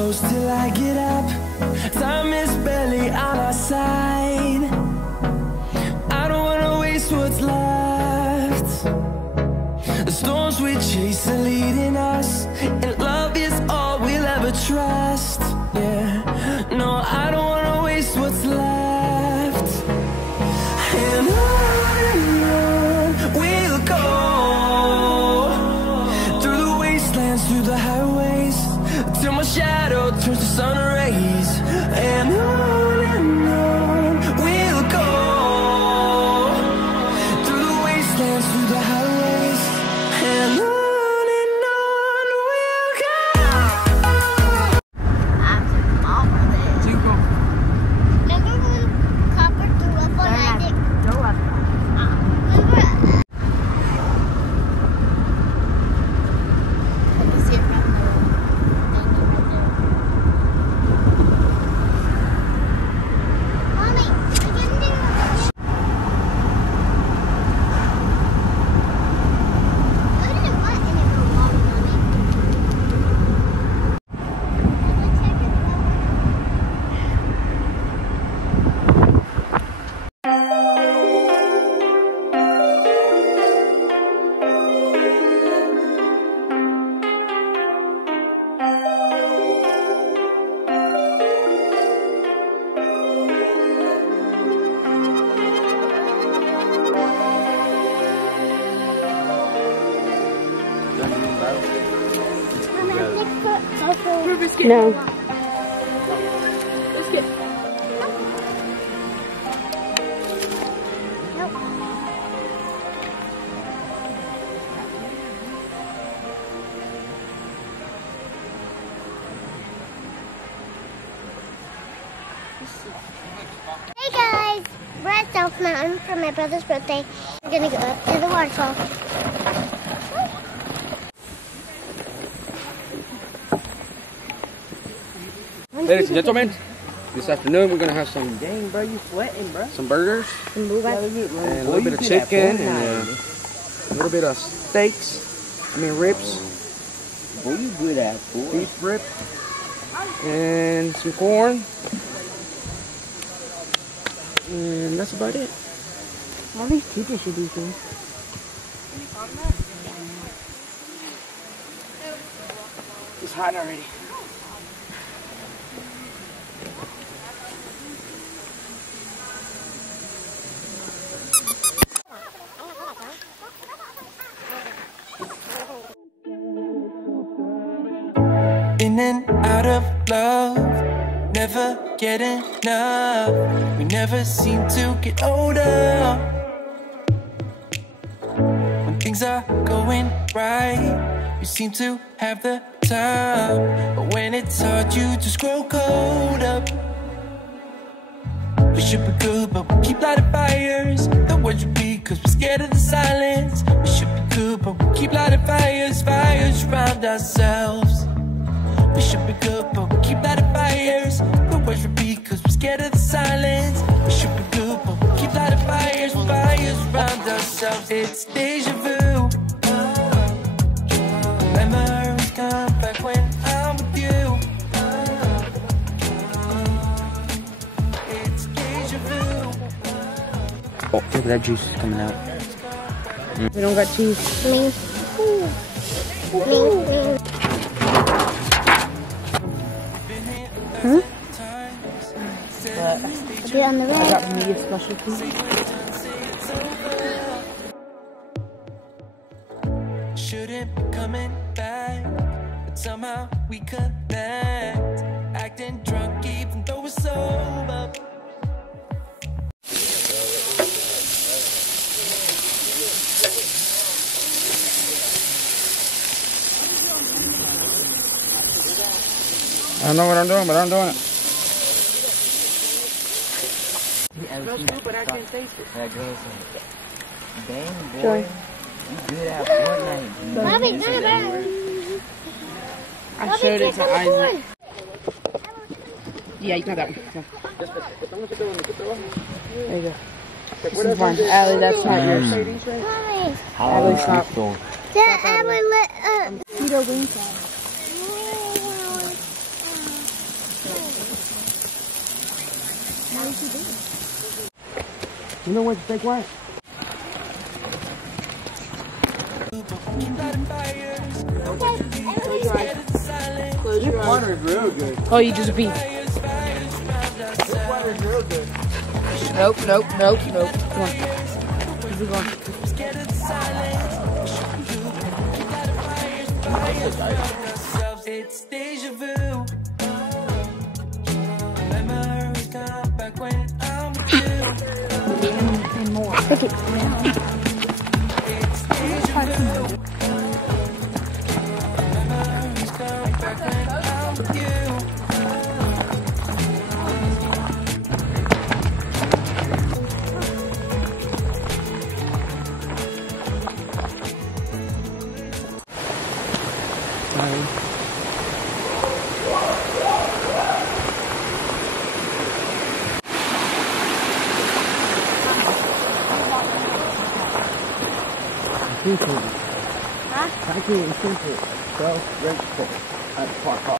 close till I get up. Time is barely on our side. I don't wanna waste what's left. The storms we chase are leading us, and love is all we'll ever trust. Yeah, no, I don't wanna waste what's left. And on we'll go, through the wastelands, through the highways, till my shadow turns to sun rays. And on we'll go, through the wastelands, through the highways, and on we'll go. Remember when Copper threw up on Isaac? No. Biscuit. Nope. Hey guys, we're at South Mountain for my brother's birthday. We're gonna go up to the waterfall. Ladies and gentlemen, this afternoon we're gonna have some Bro, you sweating, bro. some burgers and a little bit of chicken and a little bit of steaks. Ribs. Boy, you good at boy. Beef rib and some corn. And that's about it. All these people should do things. It's hot already. In and out of love, never get enough. We never seem to get older. When things are going right, you seem to have the time, but when it's hard, you just grow cold up. We should be good, but we keep lighting fires. The words repeat, cause we're scared of the silence. We should be good, but we keep lighting fires, fires around ourselves. We should be good, but we keep lighting fires. The words repeat, cause we're scared of the silence. We should be good, but we keep lighting fires, fires around ourselves. It's deja vu. Memories come back when I'm with you. It's deja vu. Oh, look at that juice is coming out. We don't got cheese. Me. Huh? Put it on the I red. got me a specialty. Shouldn't be coming back, but somehow we connect. Acting drunk even though we're sober. I don't know what I'm doing, but I'm doing it. But I can't taste it. That girl said, dang boy, Joy. you good at Fortnite. Mommy, no, no. I showed it to Isaac. Yeah, you can have that one. There you go. This is mine. Allie, that's not yours. Mommy. Allie, stop. That I would let Keto wing sauce. You know what the steak was? Close your eyes. Water is real good. Oh, you just beat. This water is real good. Nope. Come on. Keep going. It's deja vu. Memories come back when I'm with you. And more. Look at It's deja vu. Memories come back when I'm with you. Huh? I can't simple. Self-rental at Park.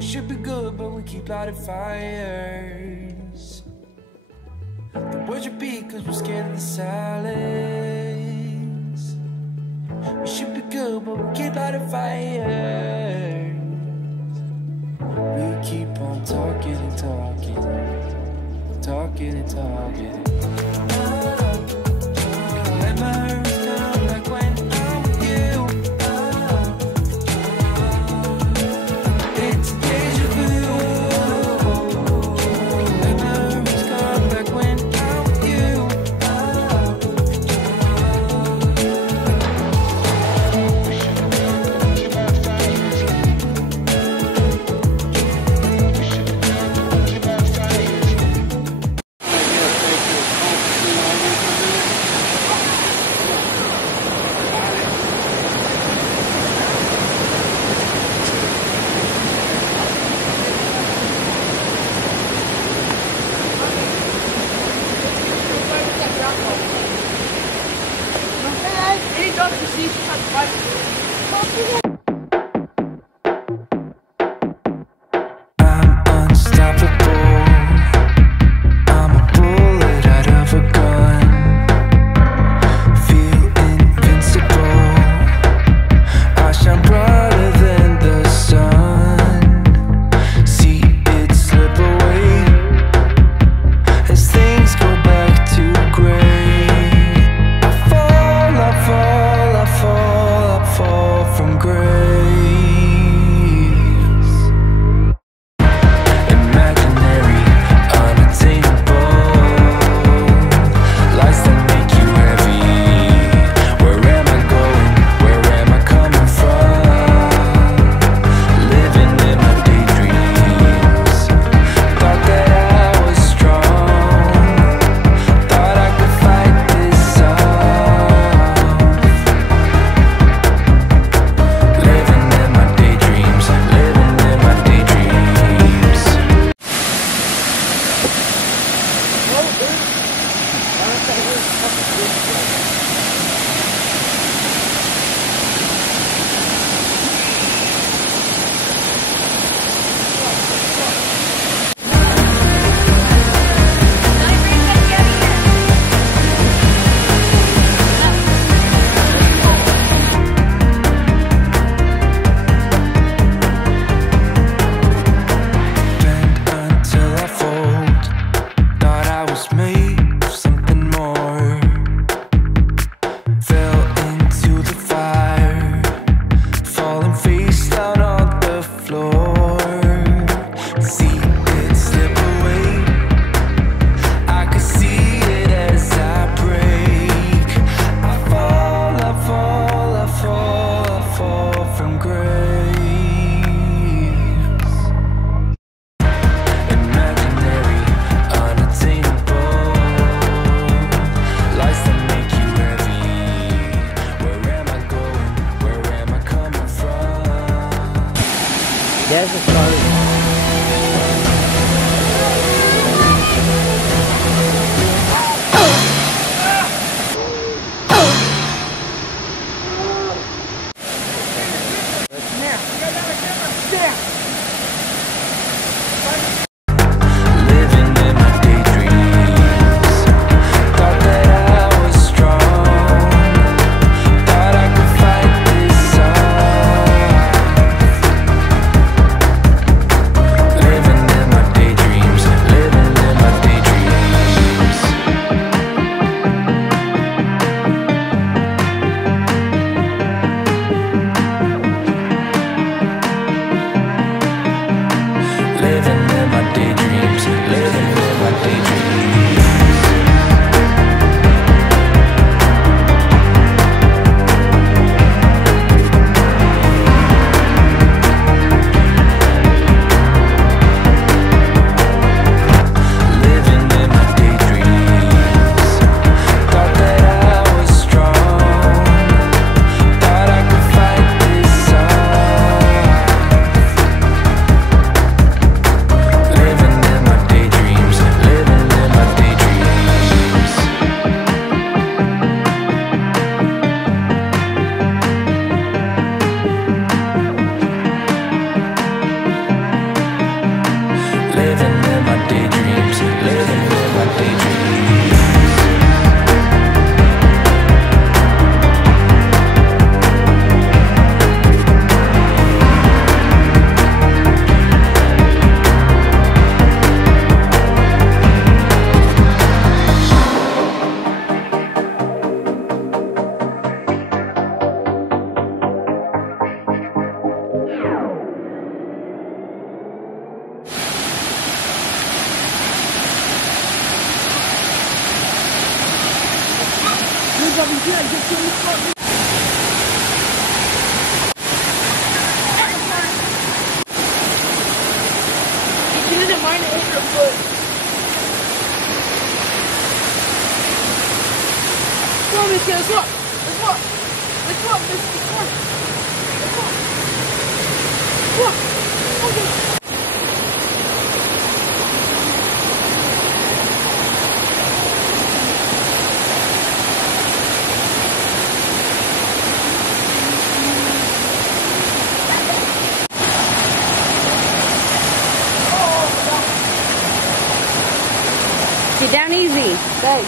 Should be good, but we keep lighting fires. The words repeat cause we're scared of the silence. We should be good, but we keep lighting fires. We keep on talking and talking, talking and talking. Memories come back when I'm with you. It's deja vu. Memories come back when I'm with you. There's a story. Get down easy. Go.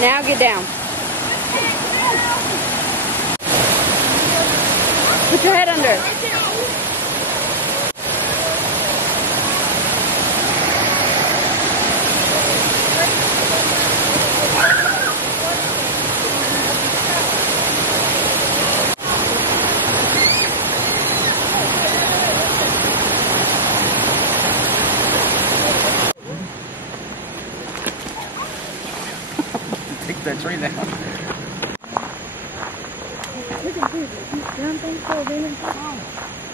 Now get down. Put your head under. Take that tree down. Look at this. He's jumping so really strong.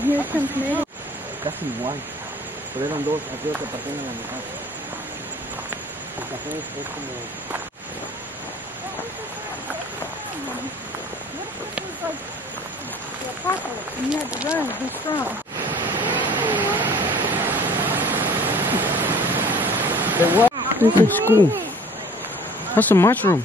Here's some tomatoes. Casi igual. Fueron dos, aquellos que parten a la mitad. El café es como... The apocalypse, and you had to run to be strong. What? This is school. That's a mushroom.